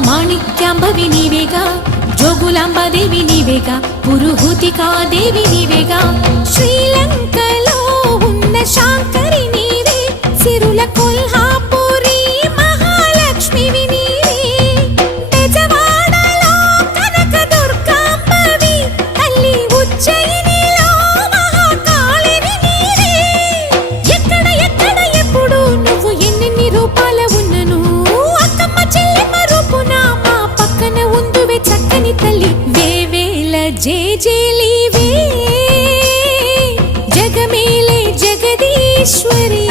మాణిక్యాంబవి నీవేగా, జోగులాంబాదేవి నీవేగా, పురుహూతికాదేవి నీవేగా. శ్రీలంకలో ఉన్న శాంకరి నీవే, సిరుల కొల్హాపురి మహాలక్ష్మివి నీవే. బెజవాడలో కనక దుర్గాంబవి, తల్లి ఉజ్జయినిలో మహాకాళిని నీవే. ఎక్కడ ఎక్కడ ఎప్పుడు నువ్వు ఎన్నెన్ని రూపాల ఉన్నను, అక్కమ్మ చెల్లెమ్మ రూపున మా పక్కన ఉందువే చక్కని తల్లి. వేవేల జేజేలివే, జగమేలే జగదీశ్వరి.